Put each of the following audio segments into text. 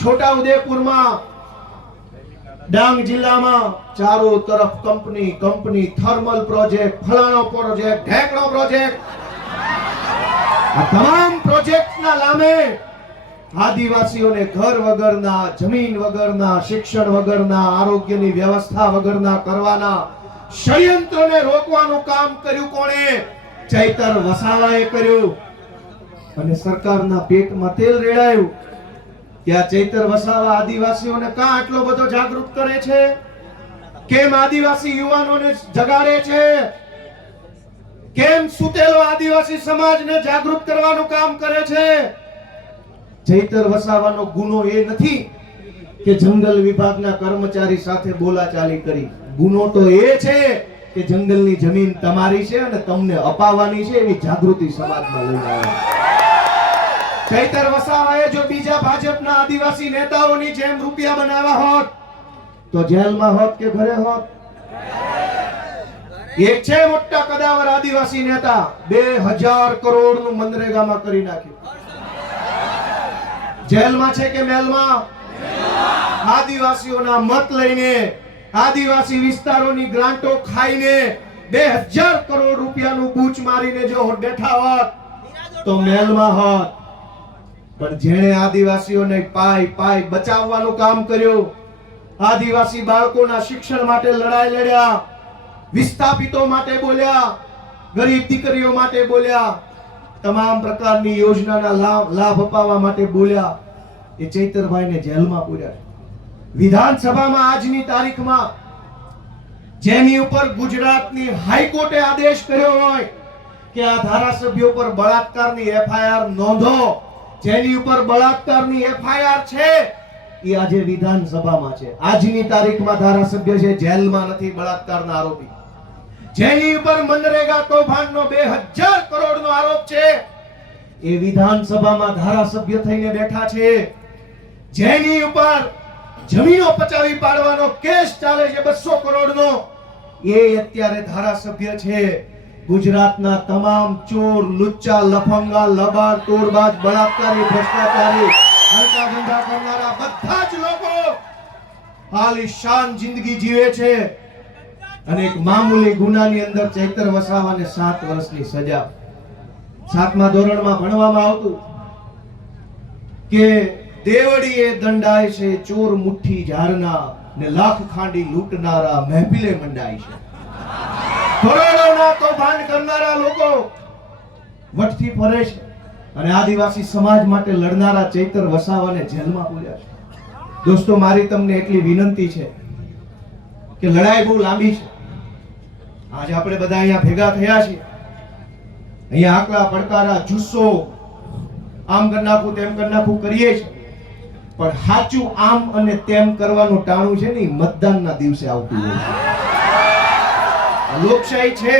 છોટાઉદેપુરમાં, ડાંગ જિલ્લામાં ચારો તરફ કંપની, થર્મલ પ્રોજેક્ટ, ફલાણો પ્રોજેક્ટ, ઢેકણો પ્રોજેક્ટ, આ તમામ પ્રોજેક્ટના નામે આદિવાસીઓને ઘર વગરના, જમીન વગરના, શિક્ષણ વગરના, આરોગ્યની વ્યવસ્થા વગરના કરવાના ષડયંત્રને રોકવાનું કામ કર્યું કોણે? ચૈતર વસાવાએ કર્યું. અને સરકારના પેટમાં તેલ રેડાયું કે આ ચૈતર વસાવા આદિવાસીઓને કાં આટલો બધો જાગૃત કરે છે? કેમ આદિવાસી યુવાનોને જગાડે છે? કેમ સુતેલો આદિવાસી સમાજને જાગૃત કરવાનું કામ કરે છે? ચૈતર વસાવાનો ગુનો એ નથી કે જંગલ વિભાગના કર્મચારી સાથે બોલાચાલી કરી. ગુનો તો એ છે કે જંગલની જમીન તમારી છે અને તમને અપાવવાની છે એવી જાગૃતિ સમાજમાં લઈ આવ્યા. ચૈતર વસાવાએ જો બીજા ભાજપના આદિવાસી નેતાઓની જેમ રૂપિયા બનાવ્યા હોત તો જેલમાં હોત કે ઘરે હોત? એક છે મોટા કદાવર આદિવાસી નેતા, 2000 કરોડનું મનરેગામાં કરી નાખ્યું. જેલમાં છે કે મેલમાં? આદિવાસીઓના મત લઈને, આદિવાસી વિસ્તારોની ગ્રાન્ટો ખાઈને 2000 કરોડ રૂપિયાનું બૂચ મારીને જો બેઠા હોત તો મેલમાં હોત. પણ જેણે આદિવાસીઓને પાય બચાવવાનું કામ કર્યું, આદિવાસી બાળકોના શિક્ષણ માટે લડાઈ લડ્યા, વિસ્થાપિતો માટે બોલ્યા, ગરીબ દીકરીઓ માટે બોલ્યા, તમામ પ્રકારની યોજનાના લાભ અપાવવા માટે બોલ્યા, એ ચૈતરભાઈને જેલમાં પૂર્યા. વિધાનસભામાં આજની તારીખમાં જેની ઉપર ગુજરાતની હાઈકોર્ટે આદેશ કર્યો હોય કે આ ધારાસભ્યો પર બળાત્કારની એફઆઈઆર નોંધો, જેની ઉપર બળાત્કારની એફઆઈઆર છે એ આજે વિધાનસભામાં છે. આજની તારીખમાં ધારાસભ્ય છે, જેલમાં નથી બળાત્કારના આરોપી. જેની ઉપર મનરેગા કૌભાંડનો 2000 કરોડનો આરોપ છે એ વિધાનસભામાં ધારાસભ્ય થઈને બેઠા છે. જેની ઉપર જમીનો પચાવી પાડવાનો કેસ ચાલે છે 200 કરોડનો, એ અત્યારે ધારાસભ્ય છે. ગુજરાતના તમામ ચોર, લુચ્ચા, લફંગા, લબાડ, તોડબાજ, બળાત્કારી, ભ્રષ્ટાચારી, હલકા ધંધા કરનારા બધા જ લોકો આલીશાન જિંદગી જીવે છે. અને એક મામૂલી ગુનાની અંદર ચૈતર વસાવાને 7 વર્ષની સજા. 7મા ધોરણમાં ભણવામાં આવતું કે દેવડીએ દંડાય છે ચોર મુઠ્ઠી ઝારના, ને લાખ ખાંડી લૂંટનારા મહેફિલે મંડાય છે. કરોડોના કૌભાંડ કરનારા લોકો વટથી ફરે છે અને આદિવાસી સમાજ માટે લડનારા ચૈતર વસાવાને જેલમાં પૂર્યા છે. દોસ્તો, મારી તમને એટલી વિનંતી છે કે લડાઈ બહુ લાંબી છે. આજે આપણે બધા અહીંયા ભેગા થયા છીએ, અહીંયા આકલા પડકારા, જુસ્સો, આમ કરી નાખું તેમ કરી નાખું કરીએ છીએ, પણ સાચું આમ અને તેમ કરવાનું ટાણું છે ને મતદાનના દિવસે આવતું હોય છે. લોકશાહી છે,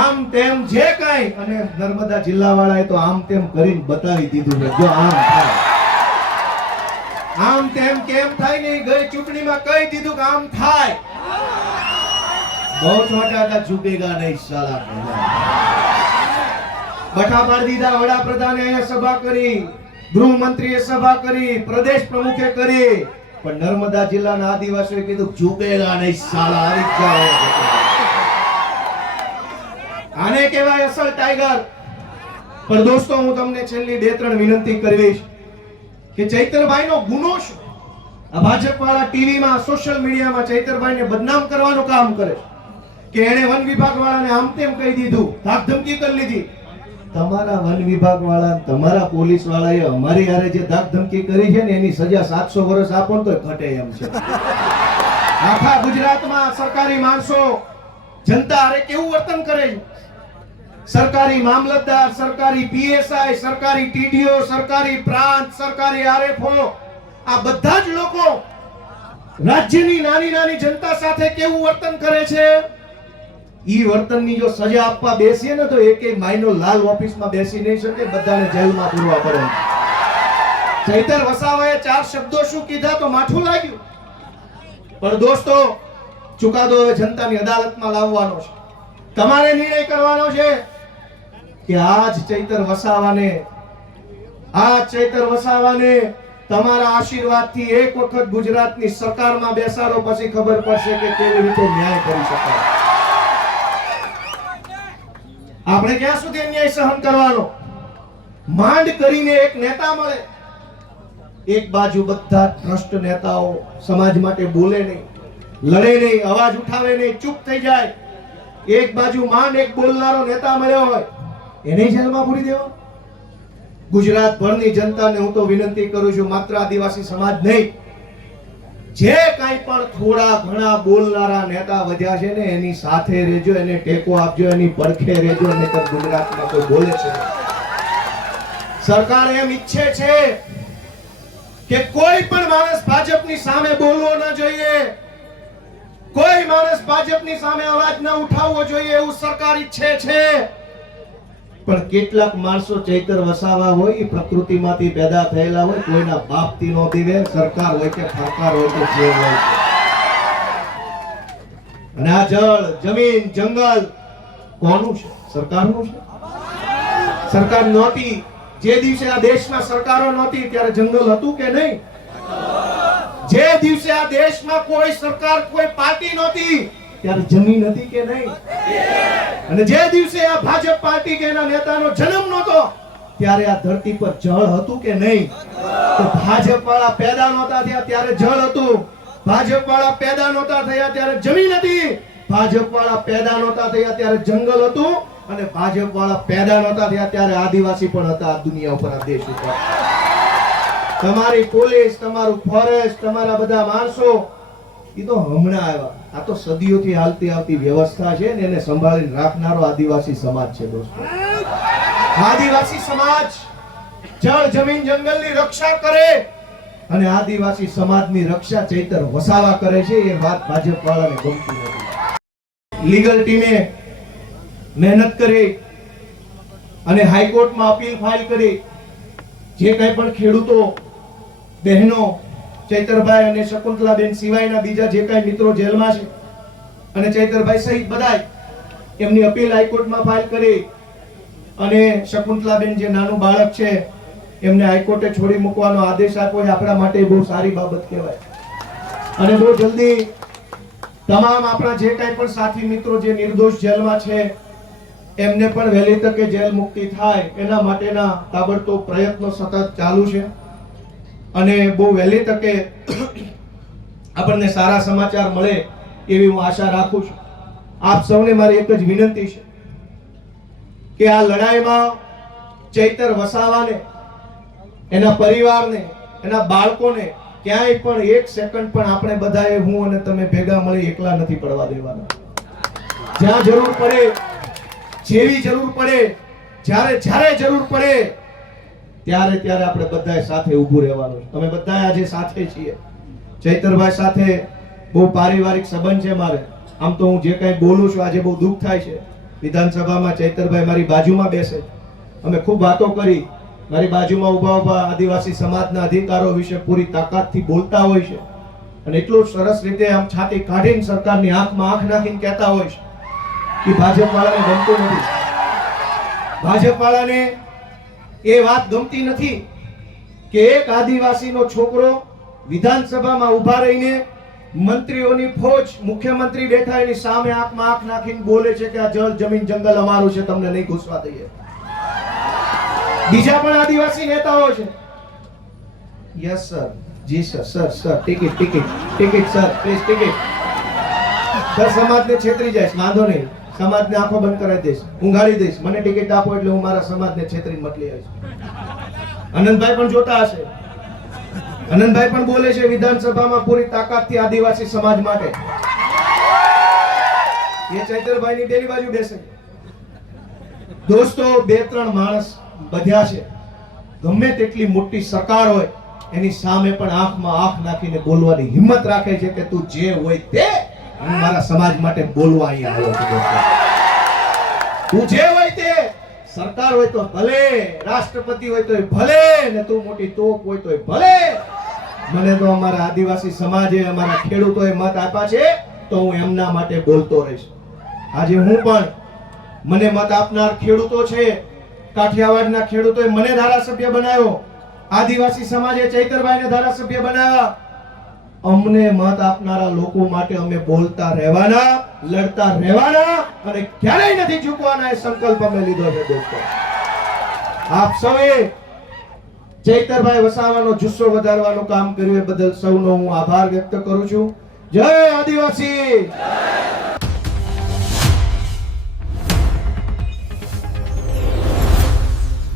આમ તેમ જે કાંઈ, અને નર્મદા જિલ્લા વાળાએ તો આમ તેમ કરીને બતાવી દીધું છે. જો આમ થાય, આમ તેમ કેમ થાય ને ગઈ ચૂંટણીમાં કહી દીધું કે આમ થાય. બહુ છોટા હતા, ઝુકેગા નહીં સાલા. બઠા પાડી દીધા. વડાપ્રધાને અહીંયા સભા કરી, ગૃહમંત્રીએ સભા કરી, પ્રદેશ પ્રમુખે કરી, પણ નર્મદા જિલ્લાના આદિવાસીઓએ કીધું ઝુકેગા નહીં સાલા. આને કહેવાય અસલ ટાઈગર. પણ દોસ્તો, હું તમને છેલ્લી 2-3 વિનંતી કરીશ કે ચૈતરભાઈનો ગુનો શું? આ ભાજપ વાળા ટીવીમાં, સોશિયલ મીડિયામાં ચૈતરભાઈને બદનામ કરવાનું કામ કરે કે એને વન વિભાગ વાળાને આમ તેમ કહી દીધું, ધાક ધમકી કરી લીધી. તમારા વન વિભાગ વાળા, તમારા પોલીસ વાળાએ અમારી હારે જે ધાક ધમકી કરી છે ને એની સજા 700 વર્ષ આપો ને તો ઘટે એમ છે. આખા ગુજરાતમાં સરકારી માણસો જનતા હારે કેવું વર્તન કરે છે? સરકારી મામલતદાર, સરકારી પીએસઆઈ, સરકારી ટીડીઓ, સરકારી પ્રાંત, સરકારી આરએફઓ, આ બધા જ લોકો રાજ્યની નાની જનતા સાથે કેવું વર્તન કરે છે? ઈ વર્તનની જો સજા આપવા બેસીએ ને તો એકેય માઈનો લાલ ઓફિસમાં બેસી નહીં શકે, બધાને જેલમાં પૂરવા પડે. ચૈતર વસાવાએ 4 શબ્દો શું કીધા તો માઠું લાગ્યું. પણ દોસ્તો, ચુકાદો હવે જનતાની અદાલતમાં લાવવાનો છે. તમારે નિર્ણય કરવાનો છે કે આજ ચૈતર વસાવાને તમારા આશીર્વાદથી એક વખત ગુજરાતની સરકારમાં બેસાડો, પછી ખબર પડશે કે કેવી રીતે ન્યાય કરી શકાય. આપણે ક્યાં સુધી અન્યાય સહન કરવાનો? માંડ કરીને એક નેતા મળે, એક બાજુ બધા ભ્રષ્ટ નેતાઓ સમાજ માટે બોલે નહીં, લડે નહીં, અવાજ ઉઠાવે નહીં, ચૂપ થઈ જાય. એક બાજુ માંડ એક બોલનારો નેતા મળ્યો હોય, એને જેલમાં પૂરી દેવો. ગુજરાત ભરની જનતાને હું તો વિનંતી કરું છું, માત્ર આદિવાસી સમાજ નહીં, જે કાંઈ પણ થોડા ઘણા બોલનારા નેતા વધ્યા છે ને એની સાથે રહેજો, એને ટેકો આપજો, એની પડખે રહેજો. અને તો ગુજરાતમાં કોઈ બોલે છે, સરકાર એમ ઈચ્છે છે કે કોઈ પણ માણસ ભાજપની સામે બોલવો ન જોઈએ, કોઈ માણસ ભાજપની સામે અવાજ ન ઉઠાવવો જોઈએ, એવું સરકાર ઈચ્છે છે. પણ કેટલાક માણસો ચૈતર વસાવા હોય, એ પ્રકૃતિમાંથી પેદા થયેલા હોય, કોઈના બાપથી નો દીવે, સરકાર હોય કે સરકાર હોય કે જે હોય. અને આ જળ, જમીન, જંગલ કોનું છે? સરકારનું છે. સરકાર નહોતી, જે દિવસે આ દેશમાં સરકારો નહોતી ત્યારે જંગલ હતું કે નહીં? જે દિવસે આ દેશમાં કોઈ સરકાર, કોઈ પાર્ટી નહોતી ત્યારે જમીન હતી કે નહીં? અને જે દિવસે આ ભાજપ પાર્ટી કે એના નેતાનો જન્મ નહોતો ત્યારે આ ધરતી પર જળ હતું કે નહીં? તો ભાજપ વાળા પેદા નહોતા થયા ત્યારે જળ હતું, ભાજપ વાળા પેદા નહોતા થયા ત્યારે જમીન હતી, ભાજપ વાળા પેદા નહોતા થયા ત્યારે જંગલ હતું, અને ભાજપ વાળા પેદા નહોતા થયા ત્યારે આદિવાસી પણ હતા આ દુનિયા ઉપર, આ દેશ ઉપર. તમારી પોલીસ, તમારું ફોરેસ્ટ, તમારા બધા માણસો એ તો હમણાં આવ્યા. આ તો સદીઓથી હાલતી આવતી વ્યવસ્થા છે ને એને સંભાળીને રાખનારો આદિવાસી સમાજ છે દોસ્તો. આદિવાસી સમાજ જળ, જમીન, જંગલની રક્ષા કરે, અને આદિવાસી સમાજની રક્ષા ચૈતર વસાવા કરે છે. એ વાત ભાજપ વાળાને ગમતી નથી. લીગલ ટીમે મહેનત કરી અને હાઈકોર્ટમાં અપીલ ફાઇલ કરી. જે કંઈ પણ ખેડૂતો બહેનો, ચૈતરભાઈ અને શકુંતલાબેન સિવાયના બીજા જે કાંઈ મિત્રો જેલમાં છે, અને ચૈતરભાઈ સહિત બધાય, એમની અપીલ હાઈકોર્ટમાં ફાઇલ કરી. અને શકુંતલાબેન જે નાનું બાળક છે એમને હાઈકોર્ટે છોડી મૂકવાનો આદેશ આપ્યો. આપણા માટે બહુ સારી બાબત કહેવાય. અને બહુ જલ્દી તમામ આપણા જે કાંઈ પણ સાથી મિત્રો જે નિર્દોષ જેલમાં છે એમને પણ વહેલી તકે જેલ મુક્તિ થાય એના માટેના તાબડતોબ પ્રયત્નો સતત ચાલુ છે. અને બહુ વહેલી તકે આપણને સારા સમાચાર મળે એવી હું આશા રાખું છું. આપ સૌને મારી એક જ વિનંતી છે કે આ લડાઈમાં ચૈતર વસાવાને, એના પરિવારને, એના બાળકોને ક્યાંય પણ એક સેકન્ડ પણ આપણે બધાએ, હું અને તમે ભેગા મળી એકલા નથી પડવા દેવાના. જ્યાં જરૂર પડે, જેવી જરૂર પડે, જ્યારે જરૂર પડે ત્યારે ત્યારે આપણે બધાએ સાથે ઊભું રહેવાનું. તમે બધાએ આજે સાથે છીએ. ચૈતરભાઈ સાથે બહુ પારિવારિક સંબંધ છે મારે. આમ તો હું જે કંઈ બોલું છું આજે બહુ દુઃખ થાય છે. વિધાનસભામાં ચૈતરભાઈ મારી બાજુમાં બેસે, અમે ખૂબ વાતો કરી, મારી બાજુમાં ઊભા ઊભા આદિવાસી સમાજના અધિકારો વિશે પૂરી તાકાતથી બોલતા હોય છે, અને એટલું સરસ રીતે આમ છાતી કાઢીને સરકારની આંખમાં આંખ નાખીને કહેતા હોય છે કે ભાજપ વાળાને ગમતું નથી. ભાજપ વાળાને એ વાત ગમતી નથી કે એક આદિવાસીનો છોકરો વિધાનસભામાં ઊભા રહીને મંત્રીઓની ફોજ, મુખ્યમંત્રી બેઠા એની સામે આંખમાં આંખ નાખીને બોલે છે કે આ જળ, જમીન, જંગલ અમારું છે, તમને નહીં ઘૂસવા દઈએ. બીજા પણ આદિવાસી નેતાઓ છે. યસ સર, જી sir, sir ticket sir, please ticket. Sir સમાજને છેતરી જાય, વાંધો નહીં, સમાજને આંખો બંધ કરાવી દઈશ, ઊંઘાડી દઈશ, મને ટિકિટ આપો એટલે હું મારા સમાજને છેતરીને મટલી આવીશ. આનંદભાઈ પણ જોતા હશે, આનંદભાઈ પણ બોલે છે વિધાનસભામાં પૂરી તાકાતથી આદિવાસી સમાજ માટે. એ ચૈતરભાઈની પેલી બાજુ બેસે. દોસ્તો, બે ત્રણ માણસ બધ્યા છે, ગમે તેટલી મોટી સરકાર હોય એની સામે પણ આંખમાં આંખ નાખીને બોલવાની હિંમત રાખે છે કે તું જે હોય તે, હું મારા સમાજ માટે બોલવા અહીંયા આવ્યો છું. તું જે હોય તે, સરકાર હોય તો ભલે, રાષ્ટ્રપતિ હોય તો ભલે, ને તું મોટી તોપ હોય તો ભલે. મને તો અમારા આદિવાસી સમાજે, અમારા ખેડૂતોએ મત આપ્યા છે તો હું એમના માટે બોલતો રહીશ. આજે હું પણ, મને મત આપનાર ખેડૂતો છે, કાઠિયાવાડના ખેડૂતોએ મને ધારાસભ્ય બનાવ્યો, આદિવાસી સમાજે ચૈતરભાઈને ધારાસભ્ય બનાવ્યા. અમને મત આપનારા લોકો માટે અમે બોલતા રહેવાના, લડતા રહેવાના અને ક્યારેય નથી ઝૂકવાના એ સંકલ્પ અમે લીધો છે દોસ્તો. આપ સૌએ ચૈતરભાઈ વસાવાનો જુસ્સો વધારવાનું કામ કર્યું એ બદલ સૌનો હું આભાર વ્યક્ત કરું છું. જય આદિવાસી.